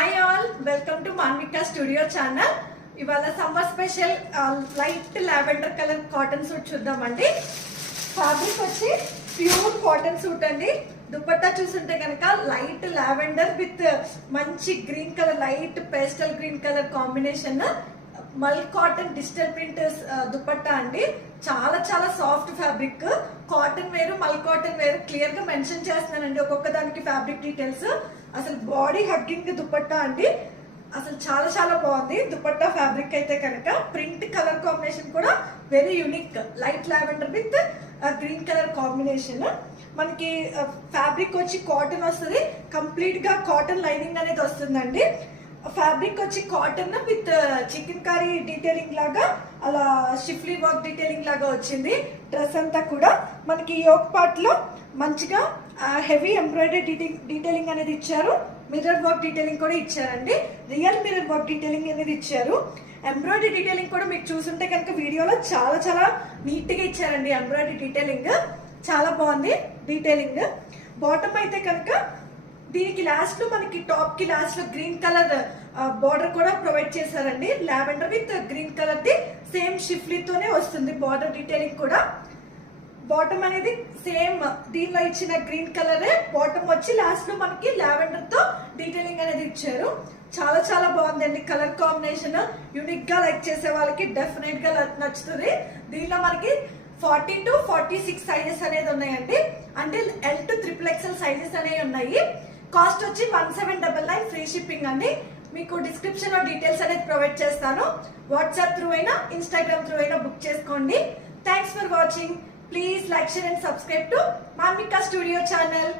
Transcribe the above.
Hi all, welcome to Manvika studio channel. ఇవాళ summer special light lavender colour cotton suit చూద్దామండి. Fabric వచ్చి pure cotton suit అండి. దుపట్టా చూస్తుంటే కనుక లైట్ లావెండర్ విత్ మంచి green colour, light pastel green colour combination, mul cotton digital print dupatta అండి. చాలా చాలా సాఫ్ట్ ఫ్యాబ్రిక్. కాటన్ వేరు, మల్ కాటన్ వేరు క్లియర్ గా మెన్షన్ చేస్తున్నానండి ఒక్కొక్క దానికి ఫ్యాబ్రిక్ డీటెయిల్స్. అసలు బాడీ హగ్గింగ్ దుపట్టా అండి. అసలు చాలా చాలా బాగుంది దుపట్టా ఫ్యాబ్రిక్ అయితే కనుక. ప్రింట్ కలర్ కాంబినేషన్ కూడా very unique, light lavender with green colour combination. మనకి ఫ్యాబ్రిక్ వచ్చి కాటన్ వస్తుంది, కంప్లీట్ గా కాటన్ లైనింగ్ అనేది వస్తుందండి. ఫ్యాబ్రిక్ వచ్చి cotton with chicken curry detailing లాగా, అలా షిఫ్లీ వర్క్ డీటెయిలింగ్ లాగా వచ్చింది. డ్రెస్ అంతా కూడా మనకి యోక్ పార్ట్ లో మంచిగా హెవీ ఎంబ్రాయిడరీ డీటెయిలింగ్ అనేది ఇచ్చారు. మిర్రర్ వర్క్ డీటెయిలింగ్ కూడా ఇచ్చారండి. రియల్ మిర్రర్ వర్క్ డీటెయిలింగ్ అనేది ఇచ్చారు. ఎంబ్రాయిడరీ డీటెయిలింగ్ కూడా మీకు చూసుంటే కనుక వీడియోలో చాలా చాలా నీట్ గా ఇచ్చారండి. ఎంబ్రాయిడరీ డీటెయిలింగ్ చాలా బాగుంది డీటెయిలింగ్. బాటమ్ అయితే కనుక దీనికి లాస్ట్ లో మనకి టాప్ కి లాస్ట్ లో గ్రీన్ కలర్ బార్డర్ కూడా ప్రొవైడ్ చేశారండి. Lavender with green colour the same షిఫ్లీతోనే వస్తుంది బార్డర్ డీటెయిలింగ్ కూడా. బాటమ్ అనేది సేమ్ దీనిలో ఇచ్చిన గ్రీన్ కలరే బాటమ్ వచ్చి లాస్ట్ లో మనకి లావెండర్ తో డీటెయిలింగ్ అనేది ఇచ్చారు. చాలా చాలా బాగుందండి కలర్ కాంబినేషన్. యూనిక్ గా లైక్ చేసే వాళ్ళకి డెఫినెట్ గా నచ్చుతుంది. దీనిలో మనకి 40 to 46 సైజెస్ అనేది ఉన్నాయండి. అంటే L to XXL సైజెస్ అనేవి ఉన్నాయి. కాస్ట్ వచ్చి 1799 ఫ్రీ షిప్పింగ్ అండి. మీకు డిస్క్రిప్షన్ లో డీటెయిల్స్ అనేది ప్రొవైడ్ చేస్తాను. వాట్సాప్ త్రూ అయినా ఇన్స్టాగ్రామ్ త్రూ అయినా బుక్ చేసుకోండి. Thanks for watching. Please like, share and subscribe to Manvika studio channel.